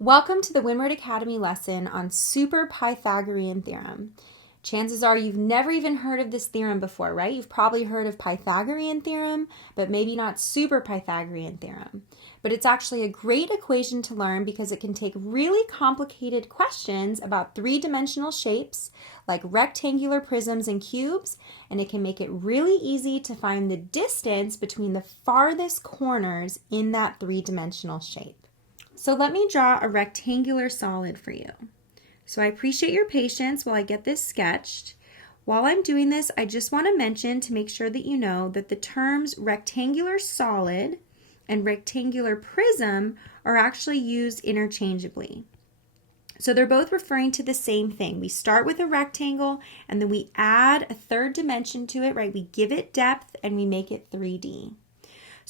Welcome to the Winward Academy lesson on Super Pythagorean Theorem. Chances are you've never even heard of this theorem before, right? You've probably heard of Pythagorean theorem, but maybe not Super Pythagorean theorem. But it's actually a great equation to learn because it can take really complicated questions about three-dimensional shapes like rectangular prisms and cubes, and it can make it really easy to find the distance between the farthest corners in that three-dimensional shape. So let me draw a rectangular solid for you. So I appreciate your patience while I get this sketched. While I'm doing this, I just want to mention to make sure that you know that the terms rectangular solid and rectangular prism are actually used interchangeably. So they're both referring to the same thing. We start with a rectangle and then we add a third dimension to it, right? We give it depth and we make it 3D.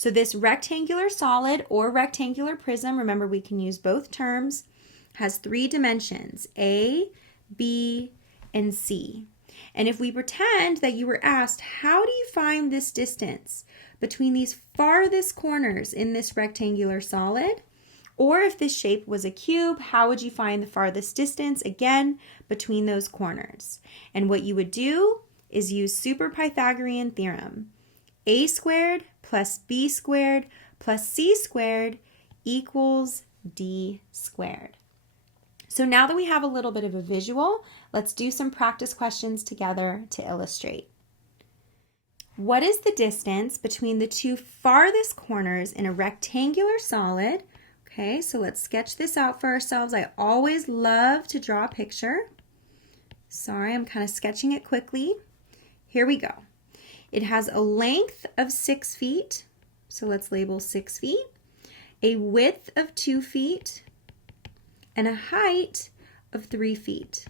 So this rectangular solid or rectangular prism, remember we can use both terms, has three dimensions, A, B, and C. And if we pretend that you were asked, how do you find this distance between these farthest corners in this rectangular solid? Or if this shape was a cube, how would you find the farthest distance, again, between those corners? And what you would do is use Super Pythagorean Theorem. A squared plus B squared plus C squared equals D squared. So now that we have a little bit of a visual, let's do some practice questions together to illustrate. What is the distance between the two farthest corners in a rectangular solid? Okay, so let's sketch this out for ourselves. I always love to draw a picture. Sorry, I'm kind of sketching it quickly. Here we go. It has a length of 6 feet, so let's label 6 feet, a width of 2 feet, and a height of 3 feet.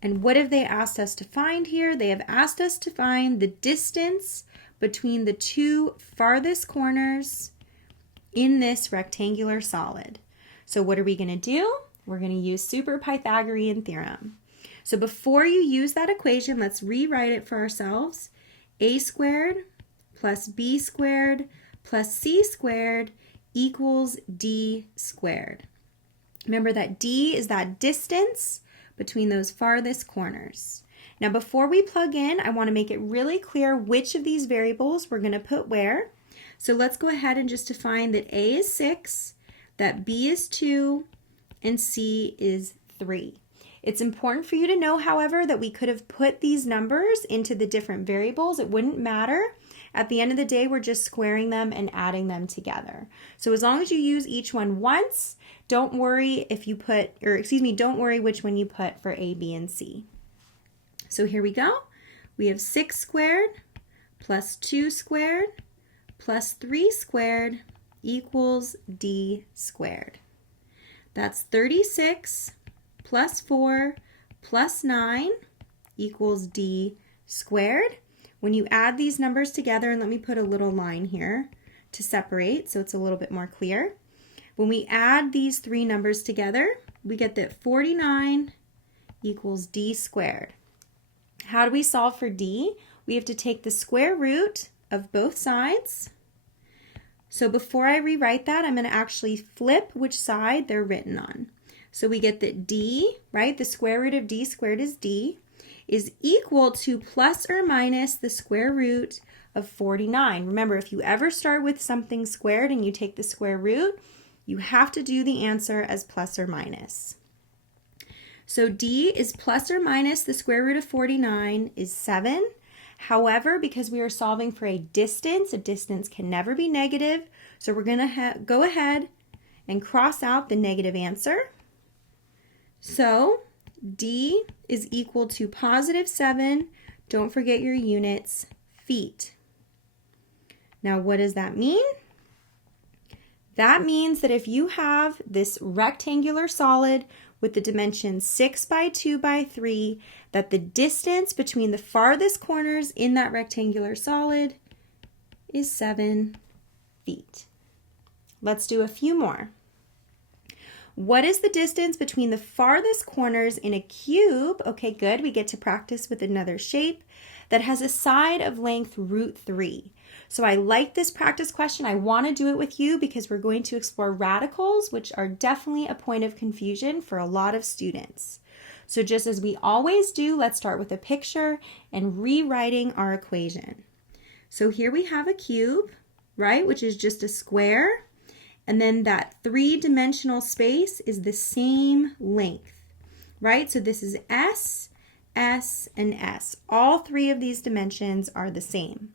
And what have they asked us to find here? They have asked us to find the distance between the two farthest corners in this rectangular solid. So what are we going to do? We're going to use Super Pythagorean Theorem. So before you use that equation, let's rewrite it for ourselves. A squared plus B squared plus C squared equals D squared. Remember that D is that distance between those farthest corners. Now before we plug in, I want to make it really clear which of these variables we're going to put where. So let's go ahead and just define that A is 6, that B is 2, and C is 3. It's important for you to know, however, that we could have put these numbers into the different variables. It wouldn't matter. At the end of the day, we're just squaring them and adding them together. So as long as you use each one once, don't worry if you put, don't worry which one you put for A, B, and C. So here we go. We have 6 squared plus 2 squared plus 3 squared equals D squared. That's 36 plus 4 plus 9 equals D squared. When you add these numbers together, and let me put a little line here to separate so it's a little bit more clear. When we add these three numbers together, we get that 49 equals D squared. How do we solve for D? We have to take the square root of both sides. So before I rewrite that, I'm going to actually flip which side they're written on. So we get that D, right, the square root of D squared is D, is equal to plus or minus the square root of 49. Remember, if you ever start with something squared and you take the square root, you have to do the answer as plus or minus. So D is plus or minus the square root of 49 is 7. However, because we are solving for a distance can never be negative, so we're going to go ahead and cross out the negative answer. So D is equal to positive 7, don't forget your units, feet. Now what does that mean? That means that if you have this rectangular solid with the dimensions 6 by 2 by 3, that the distance between the farthest corners in that rectangular solid is 7 feet. Let's do a few more. What is the distance between the farthest corners in a cube? Okay, good. We get to practice with another shape that has a side of length √3. So I like this practice question. I want to do it with you because we're going to explore radicals, which are definitely a point of confusion for a lot of students. So just as we always do, let's start with a picture and rewriting our equation. So here we have a cube, right, which is just a square. And then that three-dimensional space is the same length, right? So this is S, S, and S. All three of these dimensions are the same.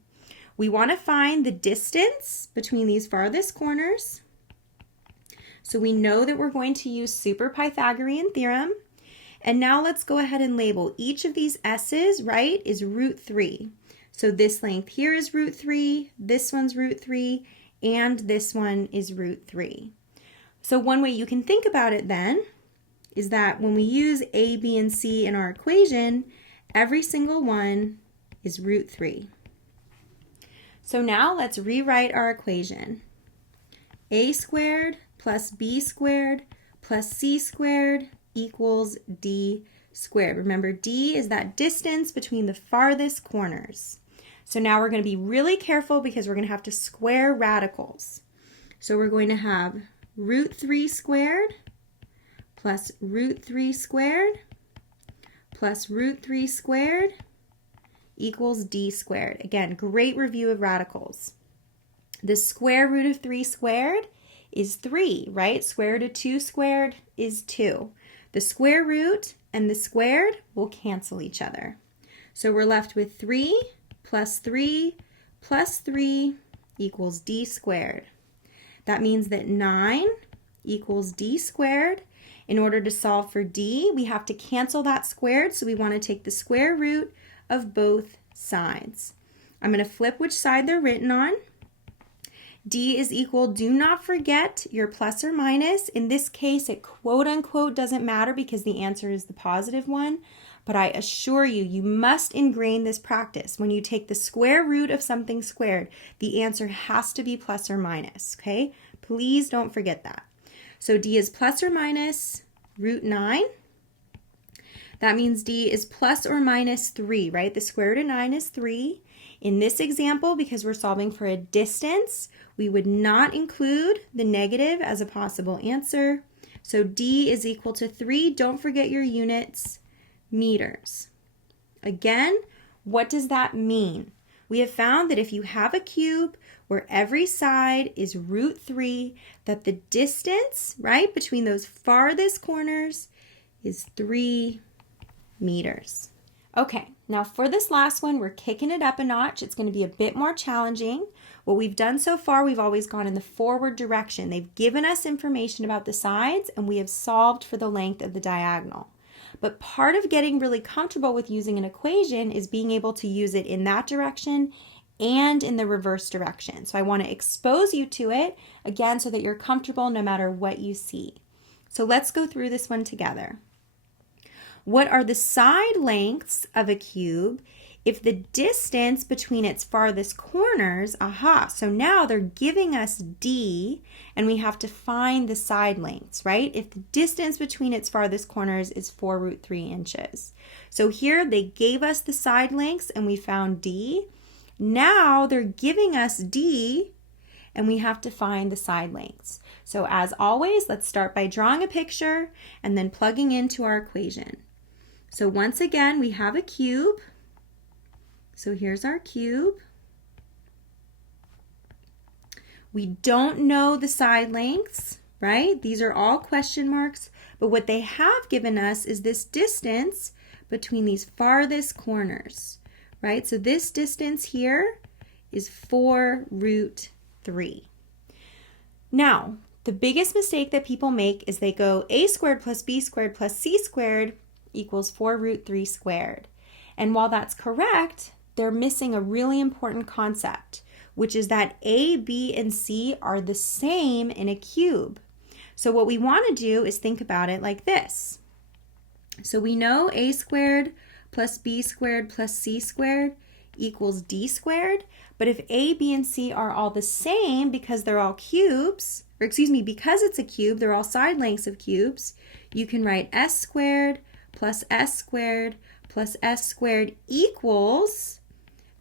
We want to find the distance between these farthest corners. So we know that we're going to use Super Pythagorean Theorem. And now let's go ahead and label each of these S's, right, is √3. So this length here is √3, this one's √3, and this one is √3. So one way you can think about it then is that when we use A, B, and C in our equation, every single one is √3. So now let's rewrite our equation. A squared plus B squared plus C squared equals D squared. Remember, D is that distance between the farthest corners. So now we're going to be really careful because we're going to have to square radicals. So we're going to have √3 squared plus √3 squared plus √3 squared equals D squared. Again, great review of radicals. The square root of 3 squared is 3, right? Square root of 2 squared is 2. The square root and the squared will cancel each other. So we're left with 3 plus 3 plus 3 equals D squared. That means that 9 equals D squared. In order to solve for D, we have to cancel that squared, so we want to take the square root of both sides. I'm going to flip which side they're written on. D is equal, do not forget your plus or minus. In this case, it quote unquote doesn't matter because the answer is the positive one. But I assure you, you must ingrain this practice. When you take the square root of something squared, the answer has to be plus or minus, okay? Please don't forget that. So D is plus or minus √9. That means D is plus or minus 3, right? The square root of 9 is 3. In this example, because we're solving for a distance, we would not include the negative as a possible answer. So D is equal to 3. Don't forget your units. Meters. Again, what does that mean? We have found that if you have a cube where every side is √3, that the distance, right, between those farthest corners is 3 meters. Okay, now for this last one, we're kicking it up a notch. It's going to be a bit more challenging. What we've done so far, we've always gone in the forward direction. They've given us information about the sides, and we have solved for the length of the diagonal. But part of getting really comfortable with using an equation is being able to use it in that direction and in the reverse direction. So I want to expose you to it, again, so that you're comfortable no matter what you see. So let's go through this one together. What are the side lengths of a cube if the distance between its farthest corners, so now they're giving us D, and we have to find the side lengths, right? If the distance between its farthest corners is 4√3 inches. So here they gave us the side lengths and we found D. Now they're giving us D and we have to find the side lengths. So as always, let's start by drawing a picture and then plugging into our equation. So once again, we have a cube. So here's our cube. We don't know the side lengths, right? These are all question marks, but what they have given us is this distance between these farthest corners, right? So this distance here is 4√3. Now, the biggest mistake that people make is they go a squared plus b squared plus c squared equals 4√3 squared. And while that's correct, they're missing a really important concept, which is that A, B, and C are the same in a cube. So what we want to do is think about it like this. So we know a squared plus b squared plus c squared equals d squared, but if A, B, and C are all the same because they're all cubes, because it's a cube, they're all side lengths of cubes, you can write s squared plus s squared plus s squared equals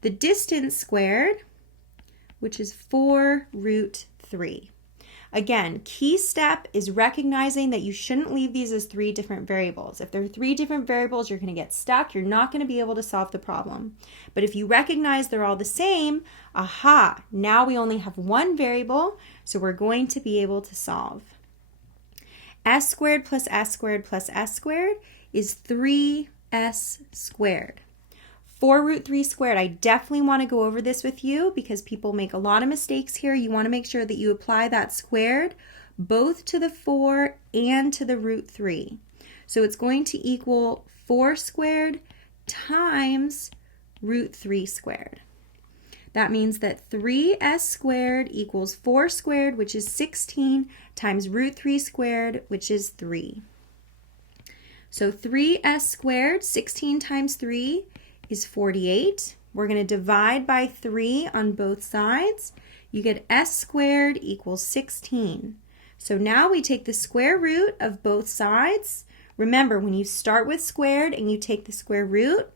the distance squared, which is 4 root 3. Again, key step is recognizing that you shouldn't leave these as 3 different variables. If there are 3 different variables, you're going to get stuck. You're not going to be able to solve the problem. But if you recognize they're all the same, aha, now we only have one variable, so we're going to be able to solve. S squared plus s squared plus s squared is 3s squared. 4 root 3 squared, I definitely want to go over this with you because people make a lot of mistakes here. You want to make sure that you apply that squared both to the 4 and to the root 3. So it's going to equal 4 squared times root 3 squared. That means that 3s squared equals 4 squared, which is 16, times root 3 squared, which is 3. So 3s squared, 16 times 3, is 48. We're going to divide by 3 on both sides. You get s squared equals 16. So now we take the square root of both sides. Remember, when you start with squared and you take the square root,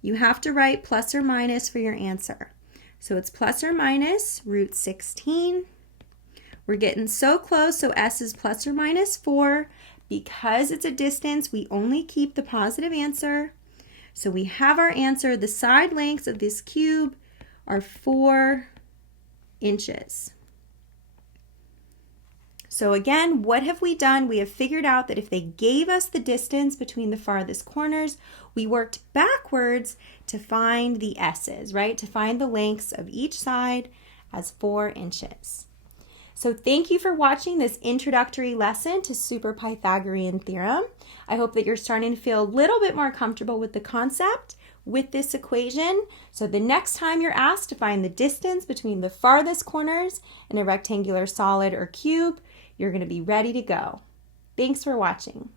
you have to write plus or minus for your answer. So it's plus or minus root 16. We're getting so close, so s is plus or minus 4. Because it's a distance, we only keep the positive answer. So we have our answer. The side lengths of this cube are 4 inches. So again, what have we done? We have figured out that if they gave us the distance between the farthest corners, we worked backwards to find the s's, right? To find the lengths of each side as 4 inches. So thank you for watching this introductory lesson to Super Pythagorean Theorem. I hope that you're starting to feel a little bit more comfortable with the concept with this equation. So the next time you're asked to find the distance between the farthest corners in a rectangular solid or cube, you're going to be ready to go. Thanks for watching.